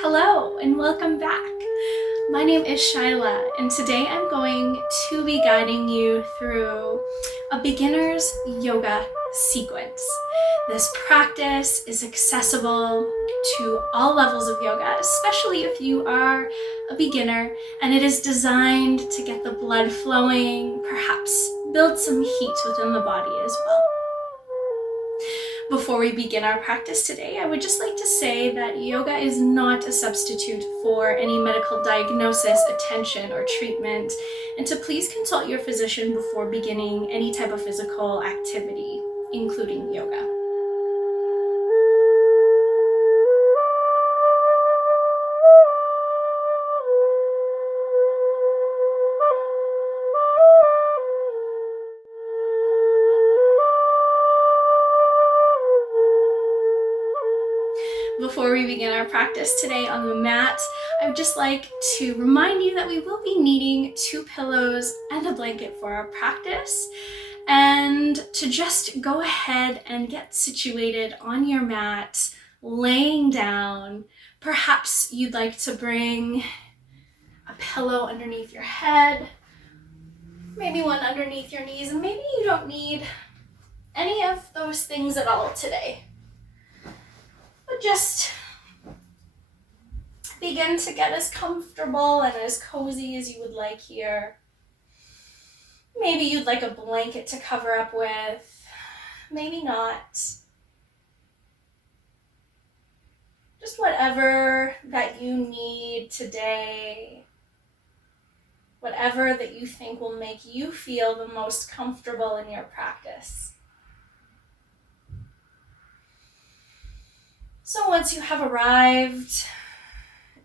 Hello and welcome back. My name is Shyla and today I'm going to be guiding you through a beginner's yoga sequence. This practice is accessible to all levels of yoga, especially if you are a beginner, and it is designed to get the blood flowing, perhaps build some heat within the body as well. Before we begin our practice today, I would just like to say that yoga is not a substitute for any medical diagnosis, attention, or treatment, and to please consult your physician before beginning any type of physical activity, including yoga. Before we begin our practice today on the mat, I would just like to remind you that we will be needing 2 pillows and a blanket for our practice, and to just go ahead and get situated on your mat, laying down. Perhaps you'd like to bring a pillow underneath your head, maybe one underneath your knees, and maybe you don't need any of those things at all today. But just begin to get as comfortable and as cozy as you would like here. Maybe you'd like a blanket to cover up with, maybe not. Just whatever that you need today, whatever that you think will make you feel the most comfortable in your practice. So once you have arrived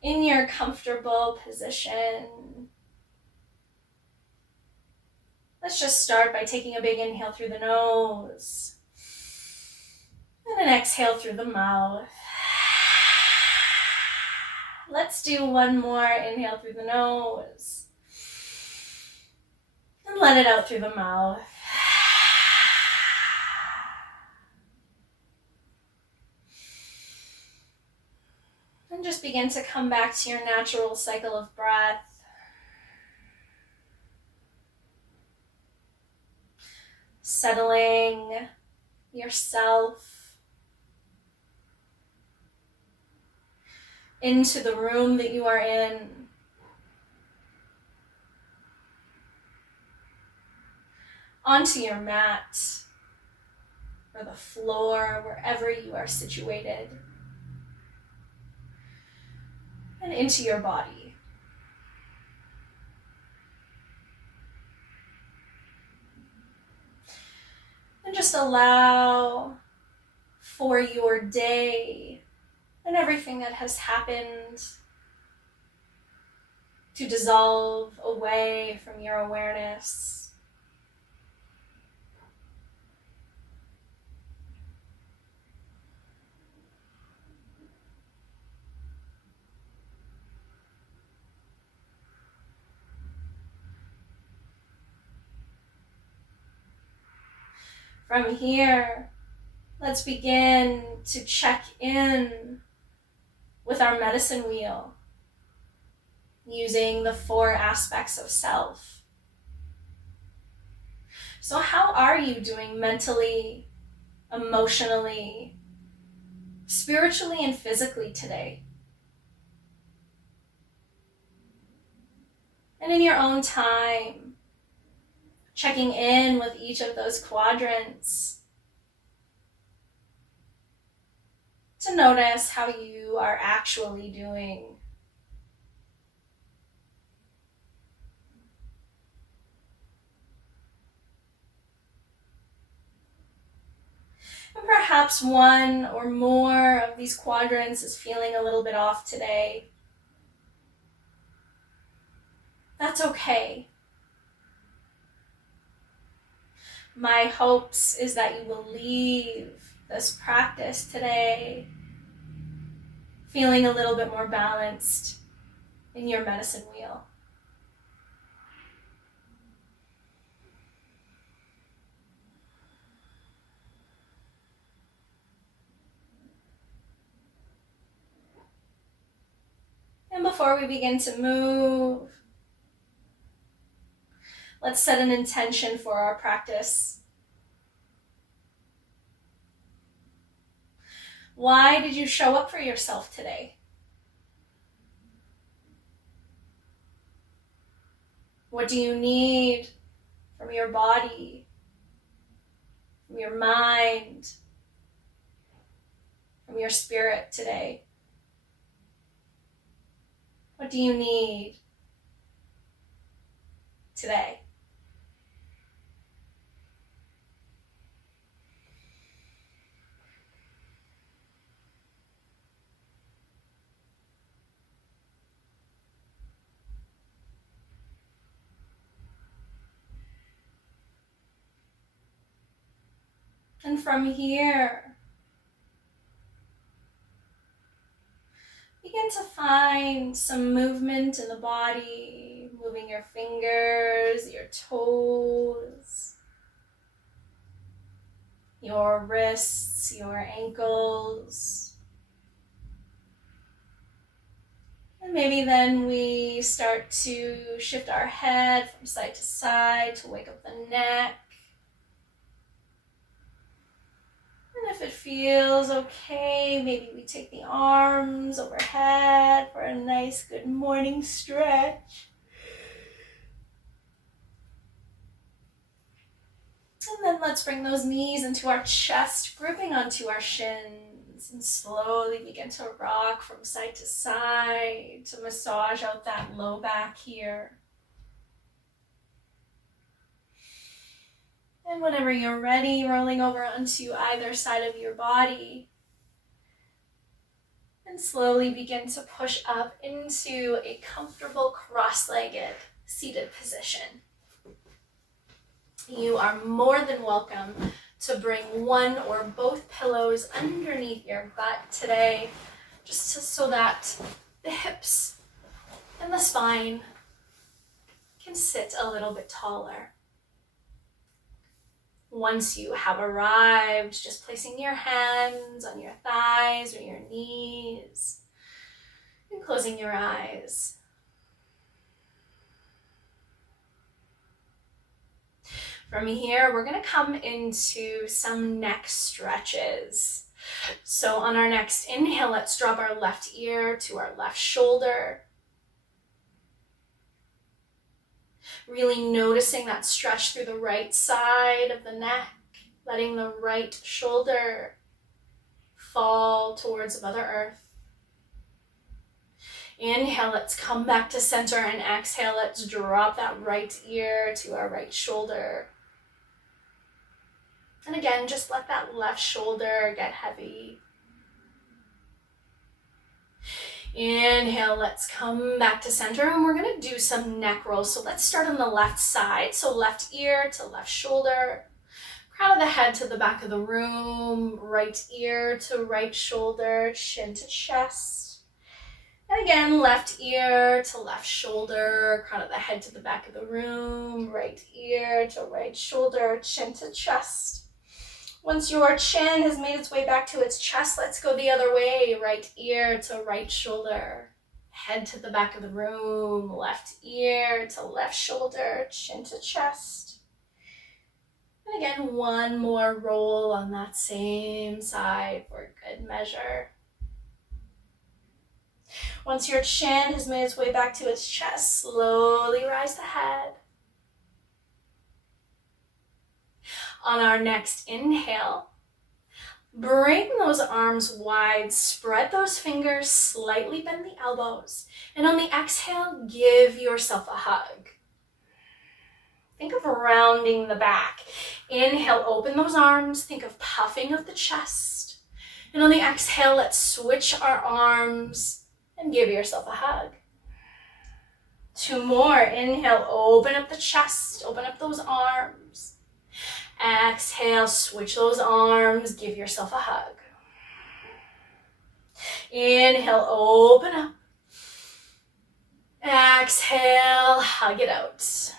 in your comfortable position, let's just start by taking a big inhale through the nose and an exhale through the mouth. Let's do one more inhale through the nose and let it out through the mouth. And just begin to come back to your natural cycle of breath. Settling yourself into the room that you are in. Onto your mat or the floor, wherever you are situated. And into your body. And just allow for your day and everything that has happened to dissolve away from your awareness. From here, let's begin to check in with our medicine wheel using the 4 aspects of self. So how are you doing mentally, emotionally, spiritually, and physically today? And in your own time, checking in with each of those quadrants to notice how you are actually doing. And perhaps one or more of these quadrants is feeling a little bit off today. That's okay. My hopes is that you will leave this practice today feeling a little bit more balanced in your medicine wheel. And before we begin to move, let's set an intention for our practice. Why did you show up for yourself today? What do you need from your body, from your mind, from your spirit today? What do you need today? And from here, begin to find some movement in the body, moving your fingers, your toes, your wrists, your ankles. And maybe then we start to shift our head from side to side to wake up the neck. And if it feels okay, maybe we take the arms overhead for a nice good morning stretch. And then let's bring those knees into our chest, gripping onto our shins, and slowly begin to rock from side to side to massage out that low back here. And whenever you're ready, rolling over onto either side of your body. And slowly begin to push up into a comfortable cross-legged seated position. You are more than welcome to bring one or both pillows underneath your butt today, so that the hips and the spine can sit a little bit taller. Once you have arrived, just placing your hands on your thighs or your knees and closing your eyes. From here, we're going to come into some neck stretches. So on our next inhale, let's drop our left ear to our left shoulder. Really noticing that stretch through the right side of the neck, letting the right shoulder fall towards Mother Earth. Inhale, let's come back to center, and exhale, let's drop that right ear to our right shoulder. And again, just let that left shoulder get heavy. Inhale, let's come back to center, and we're going to do some neck rolls. So let's start on the left side. So left ear to left shoulder, crown of the head to the back of the room, right ear to right shoulder, chin to chest. And again, left ear to left shoulder, crown of the head to the back of the room, right ear to right shoulder, chin to chest. Once your chin has made its way back to its chest, let's go the other way. Right ear to right shoulder, head to the back of the room, left ear to left shoulder, chin to chest. And again, one more roll on that same side for good measure. Once your chin has made its way back to its chest, slowly rise the head. On our next inhale, bring those arms wide, spread those fingers, slightly bend the elbows, and on the exhale, give yourself a hug. Think of rounding the back. Inhale, open those arms, think of puffing of the chest. And on the exhale, let's switch our arms and give yourself a hug. Two more. Inhale, open up the chest, open up those arms. Exhale, switch those arms, give yourself a hug. Inhale, open up. Exhale, hug it out.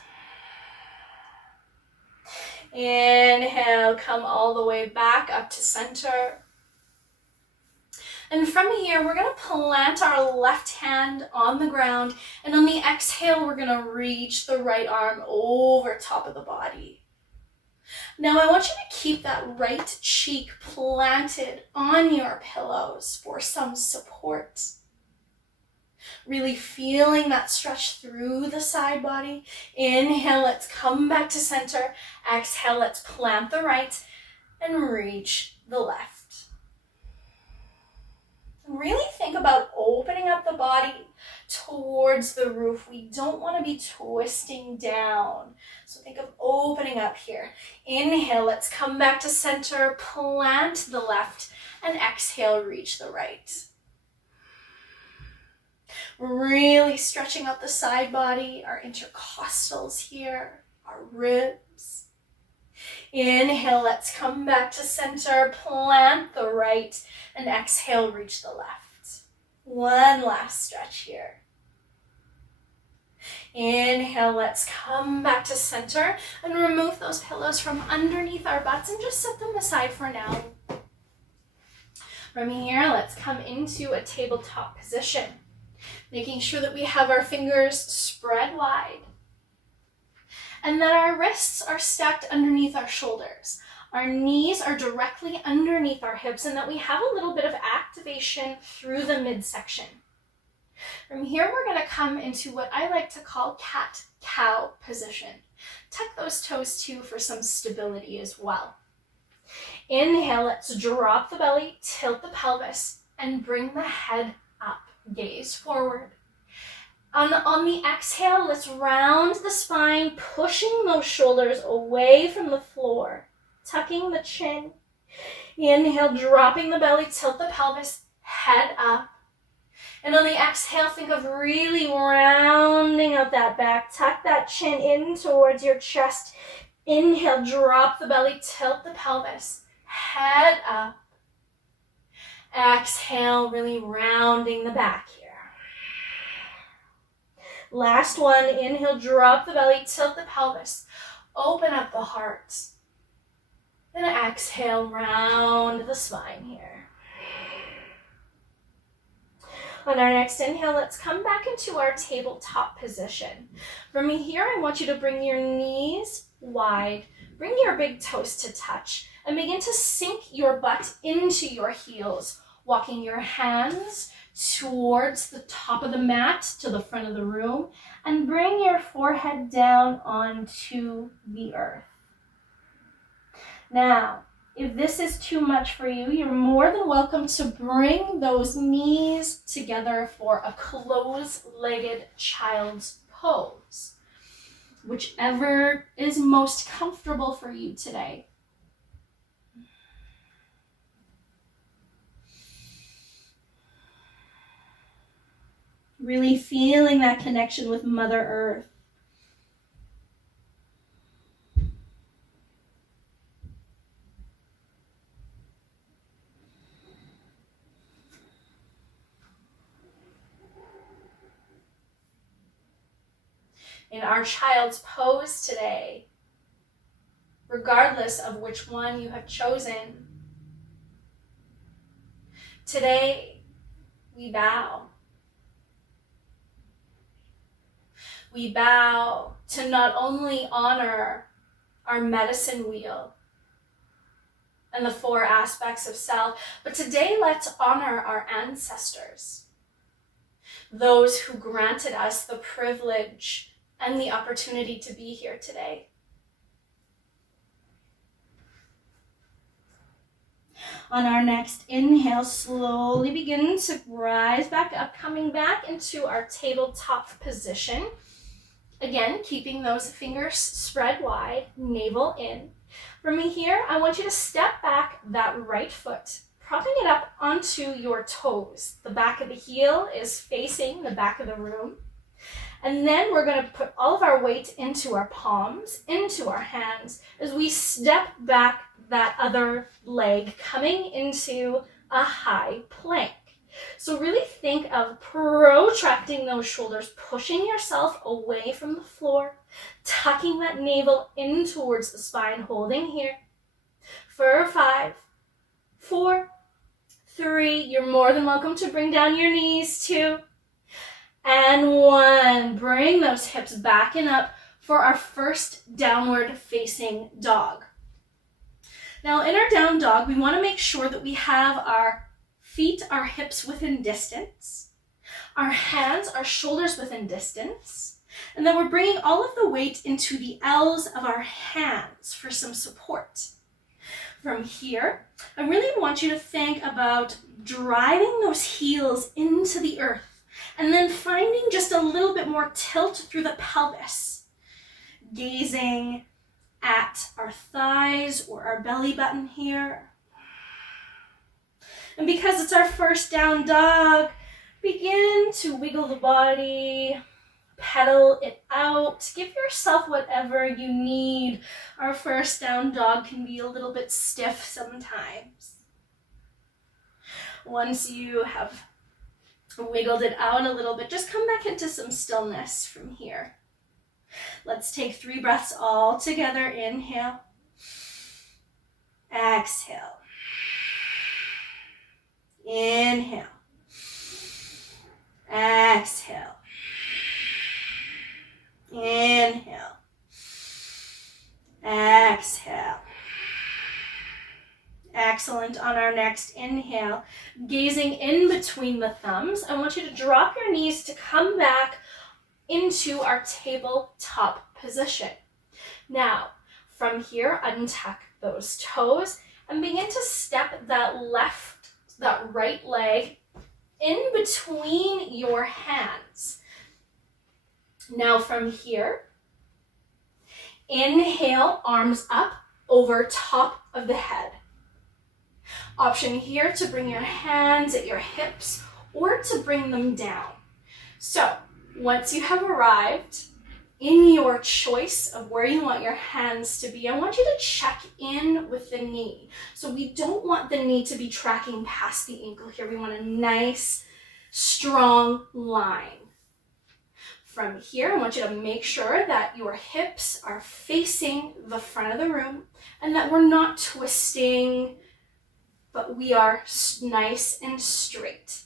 Inhale, come all the way back up to center. And from here, we're going to plant our left hand on the ground. And on the exhale, we're going to reach the right arm over top of the body. Now, I want you to keep that right cheek planted on your pillows for some support. Really feeling that stretch through the side body. Inhale, let's come back to center. Exhale, let's plant the right and reach the left. Really think about opening up the body towards the roof. We don't want to be twisting down. So think of opening up here. Inhale, let's come back to center, plant the left, and exhale, reach the right. Really stretching out the side body, our intercostals here, our ribs. Inhale, let's come back to center, plant the right, and exhale, reach the left. One last stretch here. Inhale, let's come back to center and remove those pillows from underneath our butts and just set them aside for now. From here, let's come into a tabletop position, making sure that we have our fingers spread wide and that our wrists are stacked underneath our shoulders. Our knees are directly underneath our hips and that we have a little bit of activation through the midsection. From here, we're going to come into what I like to call cat-cow position. Tuck those toes too for some stability as well. Inhale, let's drop the belly, tilt the pelvis, and bring the head up. Gaze forward. On the exhale, let's round the spine, pushing those shoulders away from the floor, tucking the chin. Inhale, dropping the belly, tilt the pelvis, head up. And on the exhale, think of really rounding out that back. Tuck that chin in towards your chest. Inhale, drop the belly, tilt the pelvis, head up. Exhale, really rounding the back here. Last one, inhale, drop the belly, tilt the pelvis, open up the heart. Then exhale, round the spine here. On our next inhale, let's come back into our tabletop position. From here, I want you to bring your knees wide, bring your big toes to touch, and begin to sink your butt into your heels, walking your hands towards the top of the mat to the front of the room, and bring your forehead down onto the earth. Now, if this is too much for you, you're more than welcome to bring those knees together for a closed-legged child's pose, whichever is most comfortable for you today. Really feeling that connection with Mother Earth. In our child's pose today, regardless of which one you have chosen, today we bow. We bow to not only honor our medicine wheel and the four aspects of self, but today let's honor our ancestors, those who granted us the privilege and the opportunity to be here today. On our next inhale, slowly begin to rise back up, coming back into our tabletop position. Again, keeping those fingers spread wide, navel in. From here, I want you to step back that right foot, propping it up onto your toes. The back of the heel is facing the back of the room. And then we're going to put all of our weight into our palms, into our hands, as we step back that other leg, coming into a high plank. So really think of protracting those shoulders, pushing yourself away from the floor, tucking that navel in towards the spine, holding here for 5, 4, 3. You're more than welcome to bring down your knees. 2. And 1. Bring those hips back and up for our first downward facing dog. Now in our down dog, we want to make sure that we have our feet, our hips within distance, our hands, our shoulders within distance, and then we're bringing all of the weight into the L's of our hands for some support. From here, I really want you to think about driving those heels into the earth and then finding just a little bit more tilt through the pelvis, gazing at our thighs or our belly button here. And because it's our first down dog, begin to wiggle the body, pedal it out. Give yourself whatever you need. Our first down dog can be a little bit stiff sometimes. Once you have wiggled it out a little bit, just come back into some stillness from here. Let's take 3 breaths all together. Inhale. Exhale. Inhale. Exhale. Inhale. Exhale. Excellent. On our next inhale, gazing in between the thumbs, I want you to drop your knees to come back into our tabletop position. Now, from here, untuck those toes and begin to step that right leg in between your hands. Now from here, inhale, arms up over top of the head. Option here to bring your hands at your hips or to bring them down. So once you have arrived in your choice of where you want your hands to be, I want you to check in with the knee. So we don't want the knee to be tracking past the ankle here. We want a nice, strong line. From here, I want you to make sure that your hips are facing the front of the room and that we're not twisting, but we are nice and straight.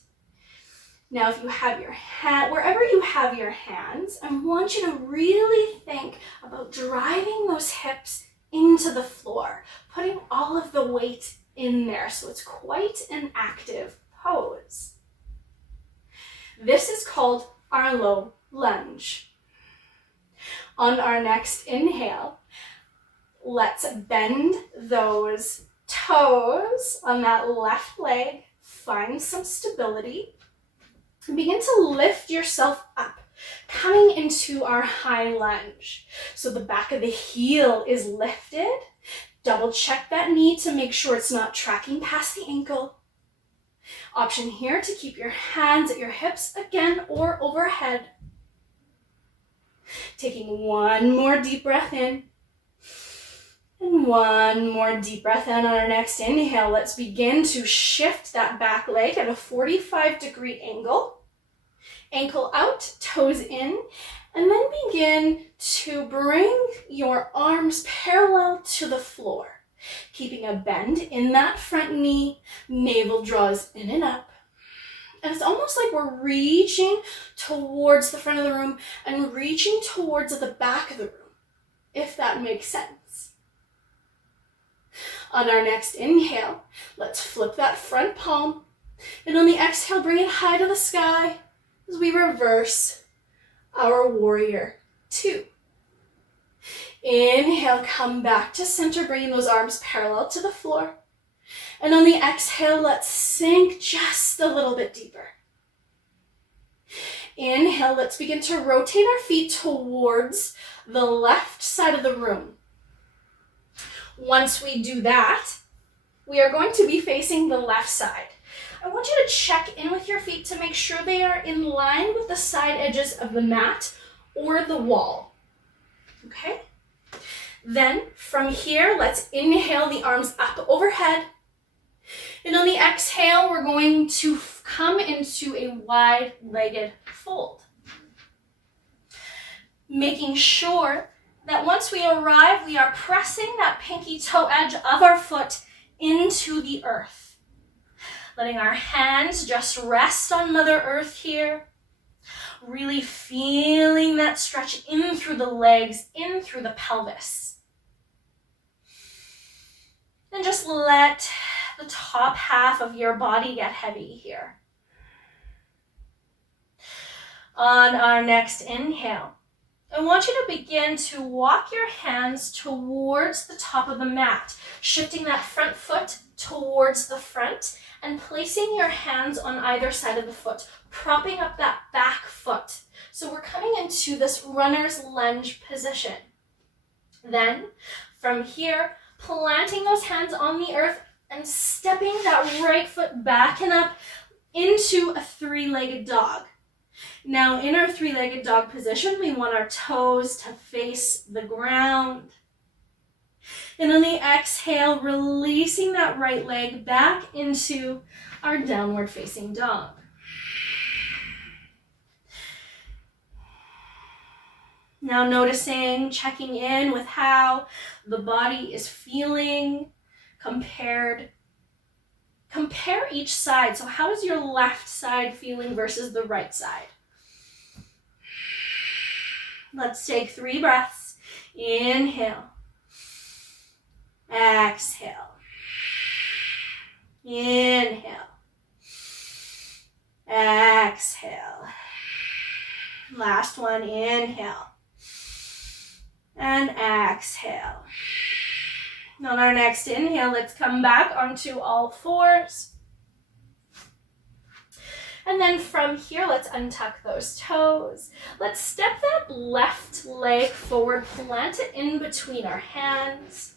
Now, if you have your hand, wherever you have your hands, I want you to really think about driving those hips into the floor, putting all of the weight in there. So it's quite an active pose. This is called our low lunge. On our next inhale, let's bend those toes on that left leg, find some stability, and begin to lift yourself up, coming into our high lunge. So the back of the heel is lifted. Double check that knee to make sure it's not tracking past the ankle. Option here to keep your hands at your hips again or overhead. Taking one more deep breath in and one more deep breath in. On our next inhale, let's begin to shift that back leg at a 45-degree angle. Ankle out, toes in, and then begin to bring your arms parallel to the floor, keeping a bend in that front knee, navel draws in and up. And it's almost like we're reaching towards the front of the room and reaching towards the back of the room, if that makes sense. On our next inhale, let's flip that front palm, and on the exhale, bring it high to the sky as we reverse our warrior 2. Inhale, come back to center, bringing those arms parallel to the floor. And on the exhale, let's sink just a little bit deeper. Inhale, let's begin to rotate our feet towards the left side of the room. Once we do that, we are going to be facing the left side. I want you to check in with your feet to make sure they are in line with the side edges of the mat or the wall. Okay? Then from here, let's inhale the arms up overhead. And on the exhale, we're going to come into a wide-legged fold. Making sure that once we arrive, we are pressing that pinky toe edge of our foot into the earth. Letting our hands just rest on Mother Earth here. Really feeling that stretch in through the legs, in through the pelvis. And just let the top half of your body get heavy here. On our next inhale, I want you to begin to walk your hands towards the top of the mat, shifting that front foot towards the front and placing your hands on either side of the foot, propping up that back foot. So we're coming into this runner's lunge position. Then from here, planting those hands on the earth and stepping that right foot back and up into a three-legged dog. Now in our three-legged dog position, we want our toes to face the ground. And on the exhale, releasing that right leg back into our downward facing dog. Now noticing, checking in with how the body is feeling compared. Compare each side. So how is your left side feeling versus the right side? Let's take 3 breaths. Inhale. Exhale. Inhale. Exhale. Last one, inhale. And exhale. On our next inhale, let's come back onto all fours. And then from here, let's untuck those toes. Let's step that left leg forward, plant it in between our hands,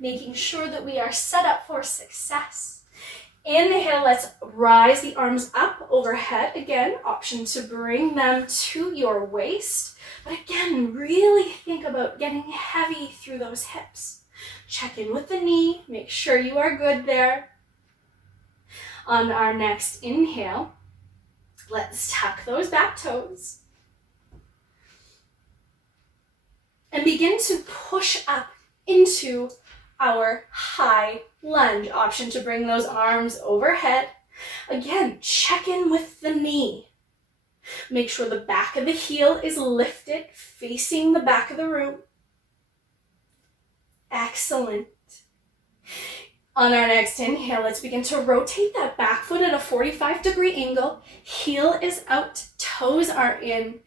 making sure that we are set up for success. Inhale, let's rise the arms up overhead. Again, option to bring them to your waist. But again, really think about getting heavy through those hips. Check in with the knee, make sure you are good there. On our next inhale, let's tuck those back toes. And begin to push up into our high lunge. Option to bring those arms overhead. Again, check in with the knee. Make sure the back of the heel is lifted, facing the back of the room. Excellent. On our next inhale, let's begin to rotate that back foot at a 45-degree angle. Heel is out, toes are in.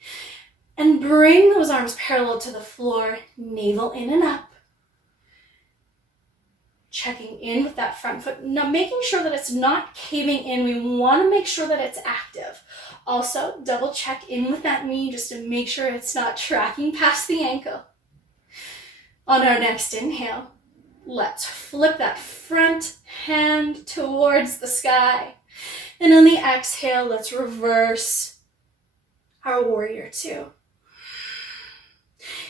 And bring those arms parallel to the floor, navel in and up. Checking in with that front foot. Now making sure that it's not caving in. We want to make sure that it's active. Also, double check in with that knee just to make sure it's not tracking past the ankle. On our next inhale, let's flip that front hand towards the sky. And on the exhale, let's reverse our warrior 2.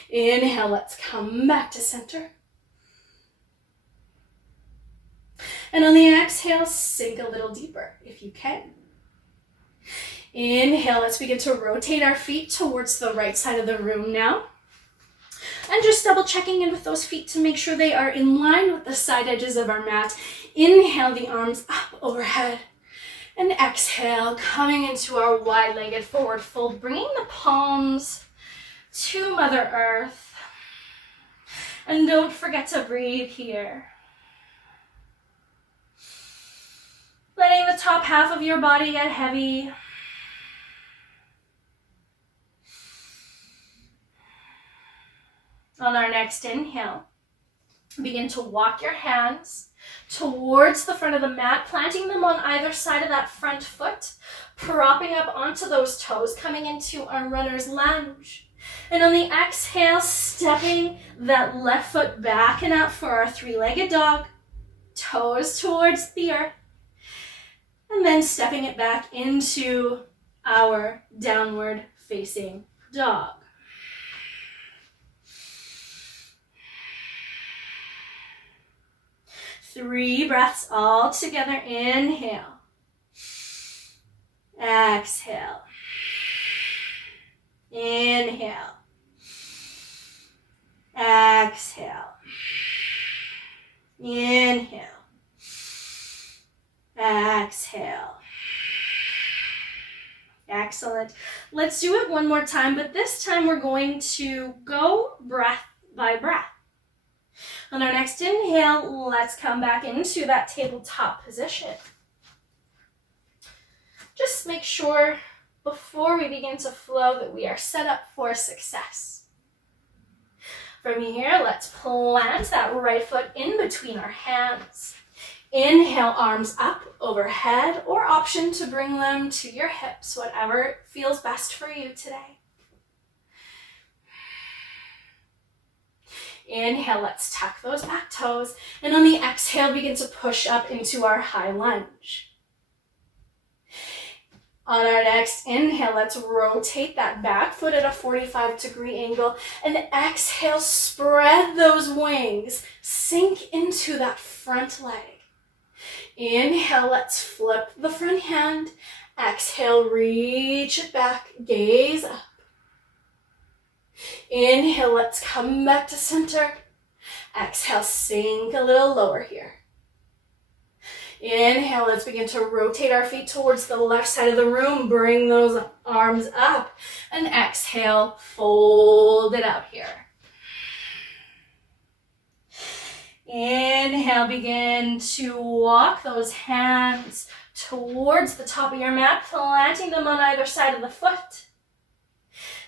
Inhale, let's come back to center. And on the exhale, sink a little deeper if you can. Inhale, let's begin to rotate our feet towards the right side of the room now. And just double checking in with those feet to make sure they are in line with the side edges of our mat. Inhale, the arms up overhead. And exhale, coming into our wide-legged forward fold, bringing the palms to Mother Earth. And don't forget to breathe here. Letting the top half of your body get heavy. On our next inhale, begin to walk your hands towards the front of the mat, planting them on either side of that front foot, propping up onto those toes, coming into our runner's lunge. And on the exhale, stepping that left foot back and out for our 3-legged dog, toes towards the earth, and then stepping it back into our downward facing dog. Three breaths all together. Inhale. Exhale. Inhale. Exhale. Inhale. Exhale. Excellent. Let's do it one more time, but this time we're going to go breath by breath. On our next inhale, let's come back into that tabletop position. Just make sure before we begin to flow that we are set up for success. From here, let's plant that right foot in between our hands. Inhale, arms up overhead, or option to bring them to your hips, whatever feels best for you today. Inhale, let's tuck those back toes, and on the exhale, begin to push up into our high lunge. On our next inhale, let's rotate that back foot at a 45-degree angle, and exhale, spread those wings, sink into that front leg. Inhale, let's flip the front hand. Exhale, reach it back, gaze up. Inhale, let's come back to center. Exhale, sink a little lower here. Inhale, let's begin to rotate our feet towards the left side of the room. Bring those arms up. And exhale, fold it out here. Inhale, begin to walk those hands towards the top of your mat, planting them on either side of the foot.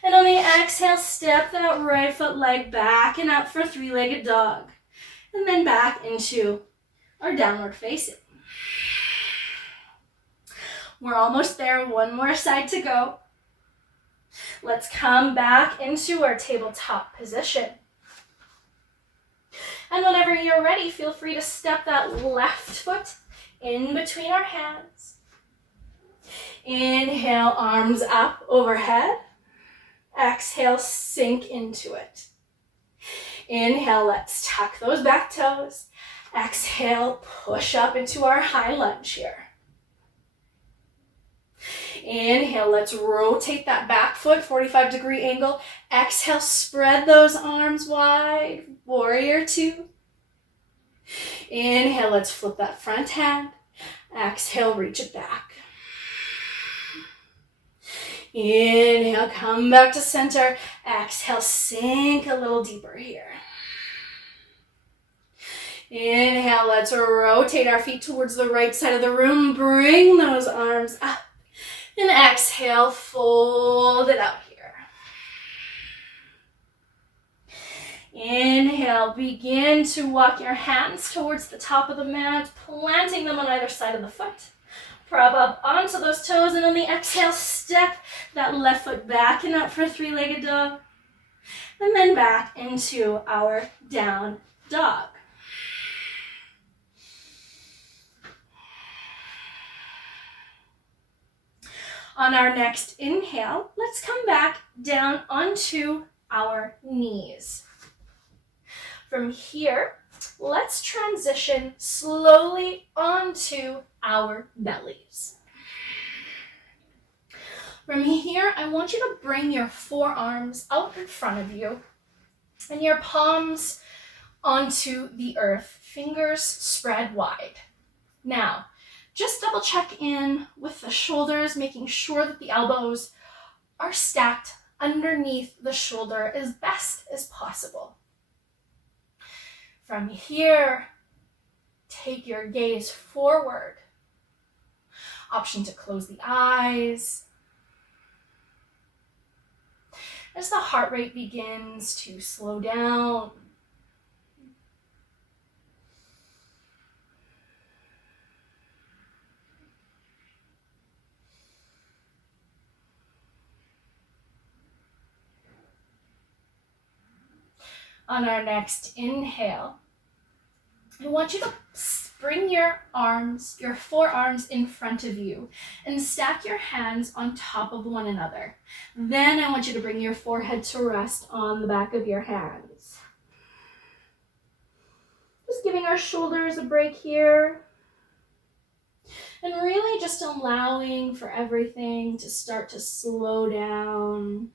And on the exhale, step that right foot leg back and up for three-legged dog. And then back into our downward facing. We're almost there, one more side to go. Let's come back into our tabletop position. And whenever you're ready, feel free to step that left foot in between our hands. Inhale, arms up overhead. Exhale, sink into it. Inhale, let's tuck those back toes. Exhale, push up into our high lunge here. Inhale, let's rotate that back foot, 45-degree angle. Exhale, spread those arms wide, warrior two. Inhale, let's flip that front hand. Exhale, reach it back. Inhale, come back to center. Exhale, sink a little deeper here. Inhale, let's rotate our feet towards the right side of the room. Bring those arms up. And exhale, fold it out here. Inhale, begin to walk your hands towards the top of the mat, planting them on either side of the foot. Prop up onto those toes, and on the exhale, step that left foot back and up for three-legged dog. And then back into our down dog. On our next inhale, let's come back down onto our knees. From here, let's transition slowly onto our bellies. From here, I want you to bring your forearms out in front of you and your palms onto the earth, fingers spread wide. Now, just double check in with the shoulders, making sure that the elbows are stacked underneath the shoulder as best as possible. From here, take your gaze forward. Option to close the eyes. As the heart rate begins to slow down, on our next inhale, I want you to bring your arms, your forearms in front of you and stack your hands on top of one another. Then I want you to bring your forehead to rest on the back of your hands. Just giving our shoulders a break here. And really just allowing for everything to start to slow down.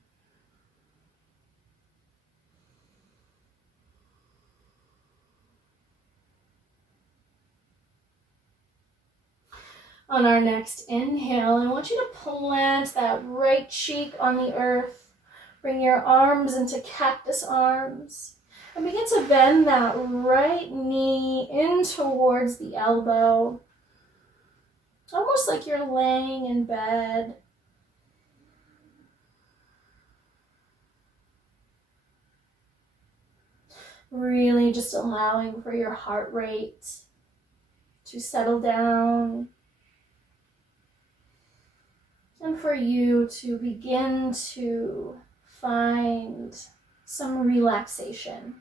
On our next inhale, I want you to plant that right cheek on the earth. Bring your arms into cactus arms. And begin to bend that right knee in towards the elbow. Almost like you're laying in bed. Really just allowing for your heart rate to settle down. And for you to begin to find some relaxation.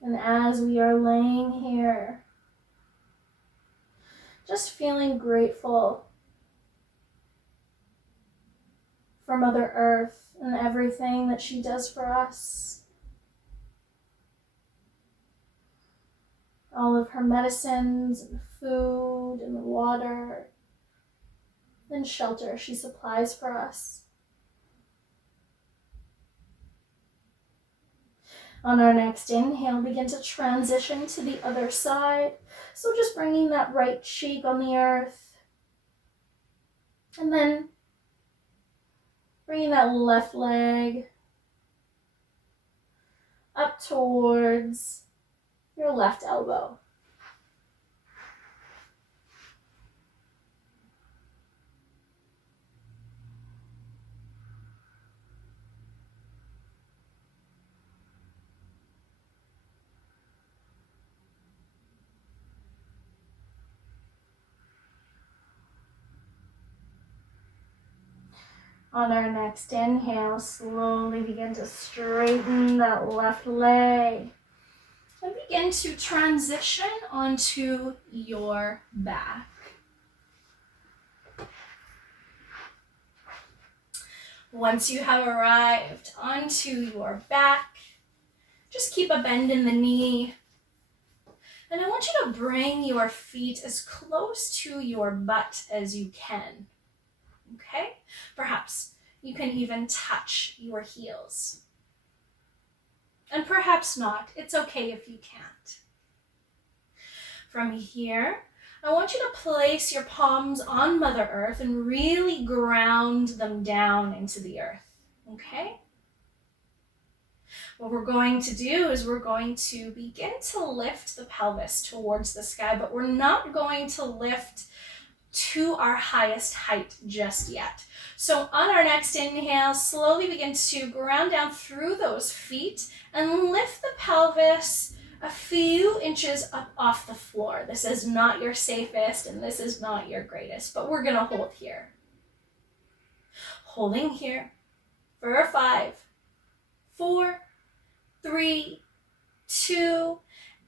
And as we are laying here, just feeling grateful for Mother Earth and everything that she does for us. All of her medicines and food and water and shelter she supplies for us. On our next inhale, begin to transition to the other side. So just bringing that right cheek on the earth. And then bringing that left leg up towards your left elbow. On our next inhale, slowly begin to straighten that left leg and begin to transition onto your back. Once you have arrived onto your back, just keep a bend in the knee. And I want you to bring your feet as close to your butt as you can. Okay? Perhaps you can even touch your heels. And perhaps not. It's okay if you can't. From here, I want you to place your palms on Mother Earth and really ground them down into the earth. Okay? What we're going to do is we're going to begin to lift the pelvis towards the sky, but we're not going to lift to our highest height just yet. So on our next inhale, slowly begin to ground down through those feet and lift the pelvis a few inches up off the floor. This is not your safest and this is not your greatest, but we're gonna hold here. Holding here for 5, 4, 3, 2,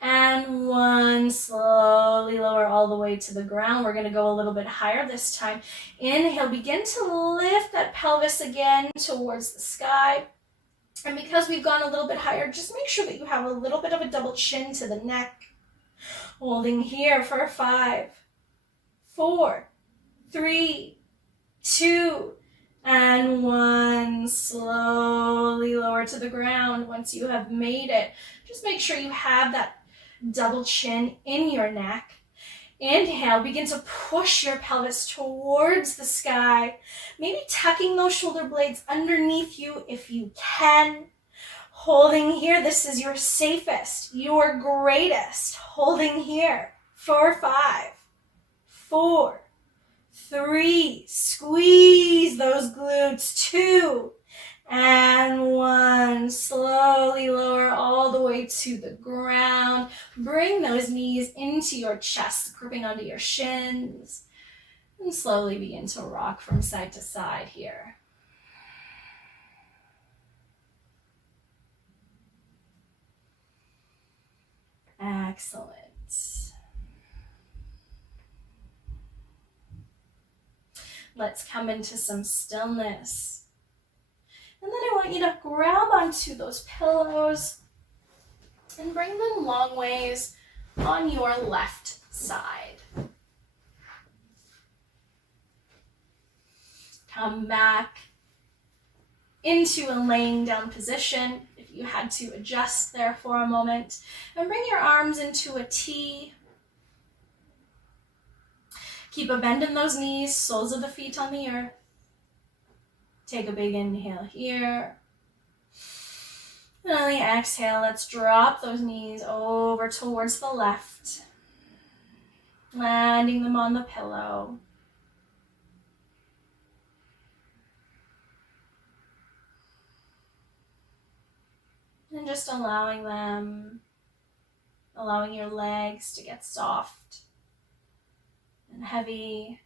and 1. Slowly lower all the way to the ground. We're going to go a little bit higher this time. Inhale, begin to lift that pelvis again towards the sky. And because we've gone a little bit higher, just make sure that you have a little bit of a double chin to the neck. Holding here for 5, 4, 3, 2, and 1. Slowly lower to the ground. Once you have made it, just make sure you have that double chin in your neck. Inhale, begin to push your pelvis towards the sky. Maybe tucking those shoulder blades underneath you if you can. Holding here, this is your safest, your greatest. Holding here for 5, 4, 3, squeeze those glutes, 2, and 1. Slowly lower all the way to the ground. Bring those knees into your chest, gripping onto your shins. And slowly begin to rock from side to side here. Excellent. Let's come into some stillness. And then I want you to grab onto those pillows and bring them long ways on your left side. Come back into a laying down position. If if you had to adjust there for a moment. And bring your arms into a T. Keep a bend in those knees, soles of the feet on the earth. Take a big inhale here. And on the exhale, let's drop those knees over towards the left, landing them on the pillow. And just allowing your legs to get soft and heavy.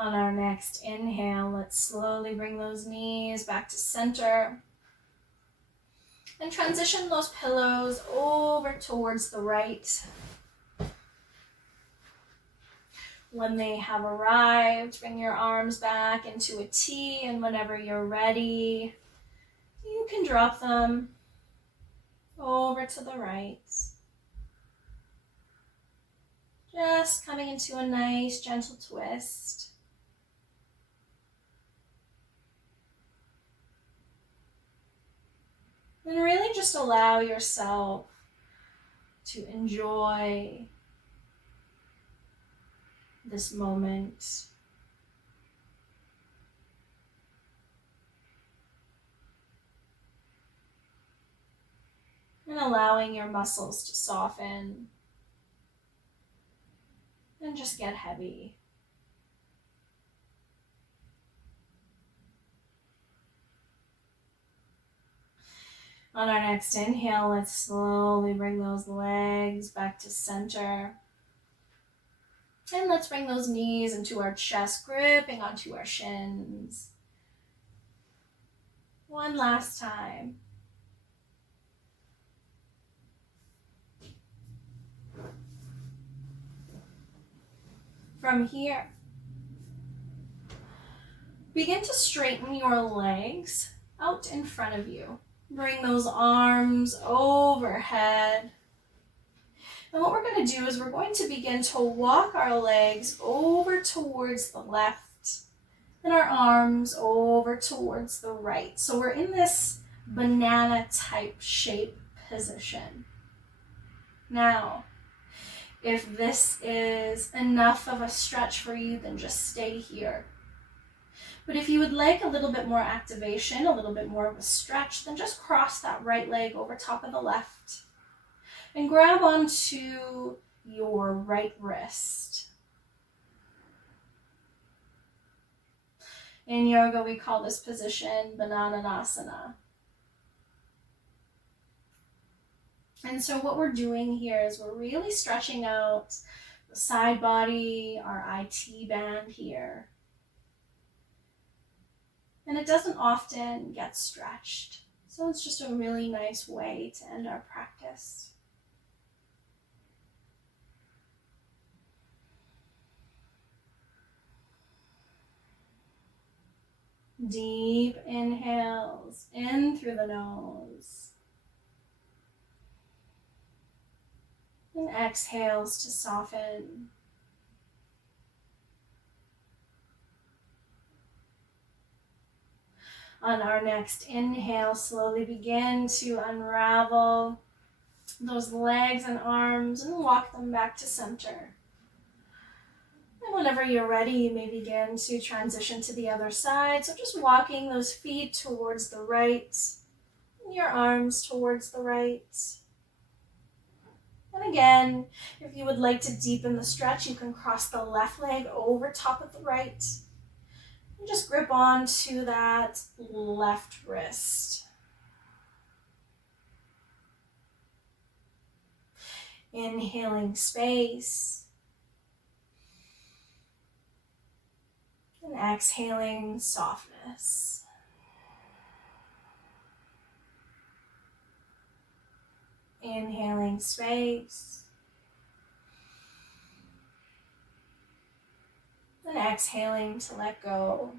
On our next inhale, let's slowly bring those knees back to center. And transition those pillows over towards the right. When they have arrived, bring your arms back into a T, and whenever you're ready, you can drop them over to the right. Just coming into a nice gentle twist. And really just allow yourself to enjoy this moment. And allowing your muscles to soften and just get heavy. On our next inhale, let's slowly bring those legs back to center. And let's bring those knees into our chest, gripping onto our shins. One last time. From here, begin to straighten your legs out in front of you. Bring those arms overhead. And what we're going to do is we're going to begin to walk our legs over towards the left and our arms over towards the right. So we're in this banana type shape position. Now, if this is enough of a stretch for you, then just stay here. But if you would like a little bit more activation, a little bit more of a stretch, then just cross that right leg over top of the left and grab onto your right wrist. In yoga, we call this position Bananasana. And so what we're doing here is we're really stretching out the side body, our IT band here. And it doesn't often get stretched. So it's just a really nice way to end our practice. Deep inhales in through the nose. And exhales to soften. On our next inhale, slowly begin to unravel those legs and arms and walk them back to center. And whenever you're ready, you may begin to transition to the other side. So just walking those feet towards the right, and your arms towards the right. And again, if you would like to deepen the stretch, you can cross the left leg over top of the right. And just grip onto that left wrist. Inhaling space. And exhaling softness. Inhaling space. And exhaling to let go.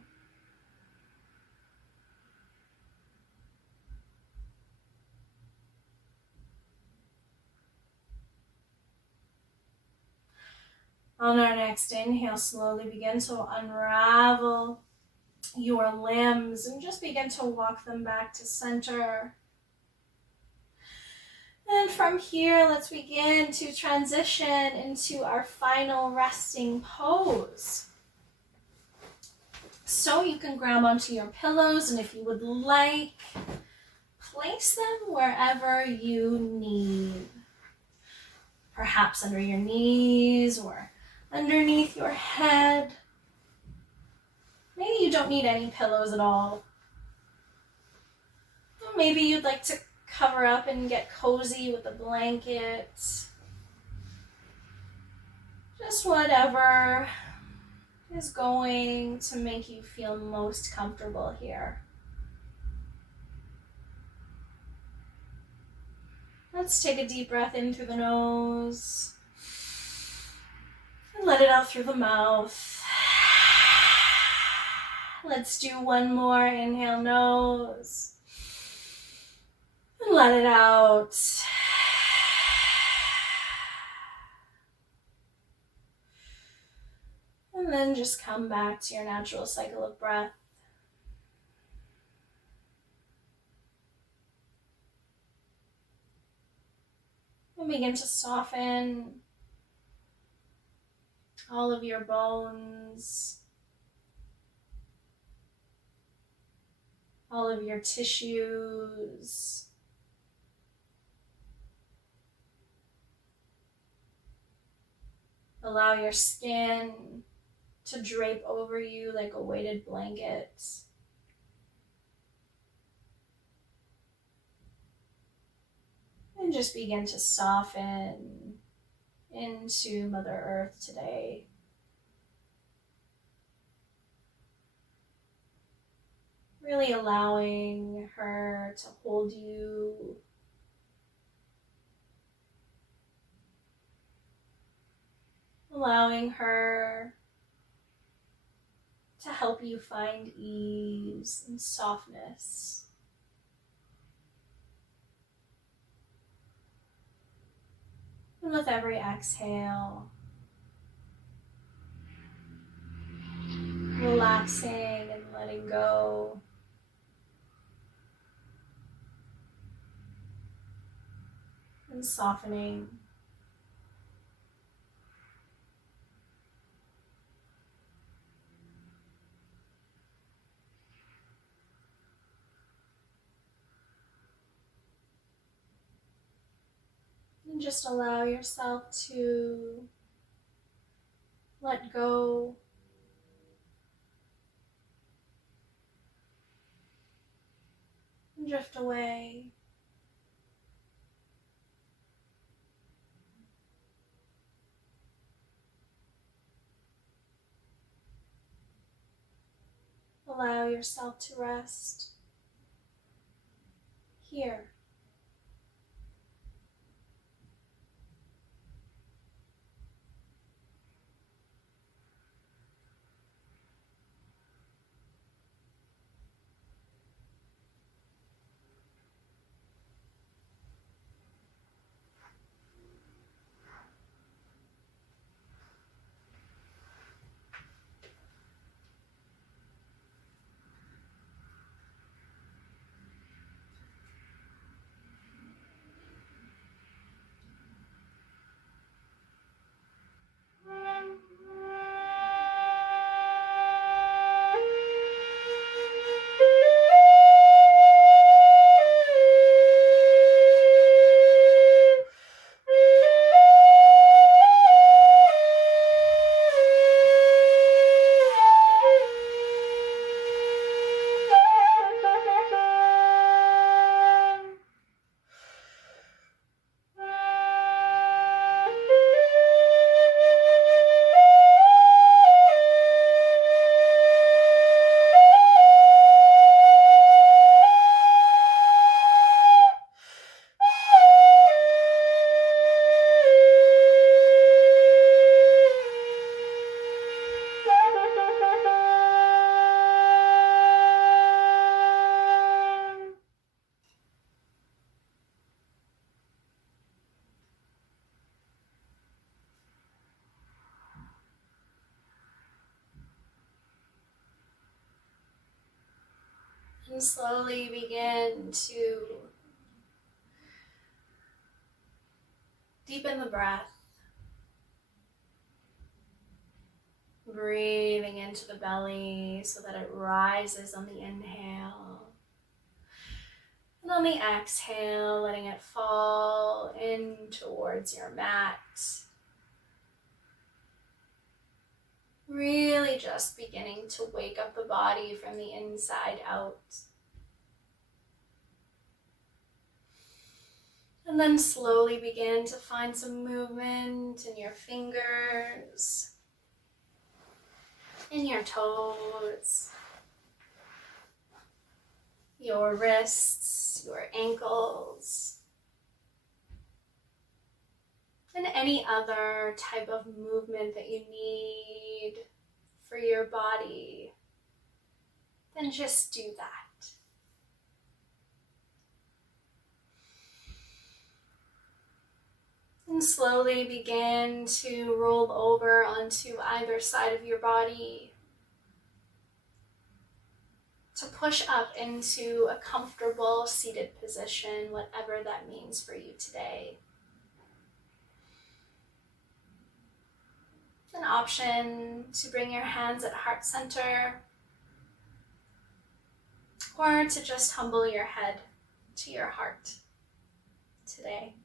On our next inhale, slowly begin to unravel your limbs and just begin to walk them back to center. And from here, let's begin to transition into our final resting pose. So you can grab onto your pillows, and if you would like, place them wherever you need. Perhaps under your knees or underneath your head. Maybe you don't need any pillows at all. Maybe you'd like to cover up and get cozy with a blanket. Just whatever is going to make you feel most comfortable here. Let's take a deep breath in through the nose and let it out through the mouth. Let's do one more. Inhale, nose, and let it out. And then just come back to your natural cycle of breath. And begin to soften all of your bones, all of your tissues. Allow your skin to drape over you like a weighted blanket. And just begin to soften into Mother Earth today. Really allowing her to hold you. Allowing her to help you find ease and softness. And with every exhale, relaxing and letting go. And softening. And just allow yourself to let go. And drift away. Allow yourself to rest here. And slowly begin to deepen the breath. Breathing into the belly so that it rises on the inhale. And on the exhale, letting it fall in towards your mat. Really just beginning to wake up the body from the inside out. And then slowly begin to find some movement in your fingers, in your toes, your wrists, your ankles, and any other type of movement that you need for your body. Then just do that. And slowly begin to roll over onto either side of your body to push up into a comfortable seated position, whatever that means for you today. An option to bring your hands at heart center, or to just humble your head to your heart today.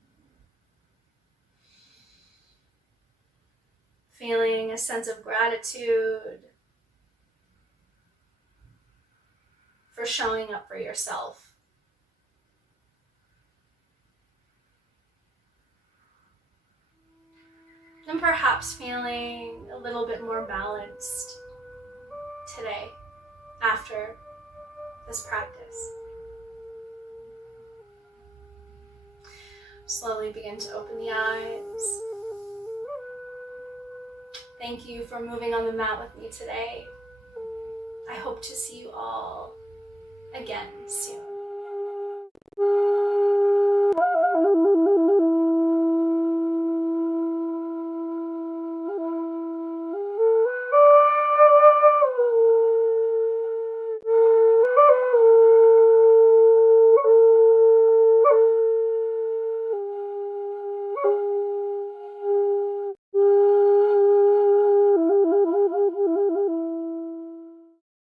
Feeling a sense of gratitude for showing up for yourself. And perhaps feeling a little bit more balanced today after this practice. Slowly begin to open the eyes. Thank you for moving on the mat with me today. I hope to see you all again soon.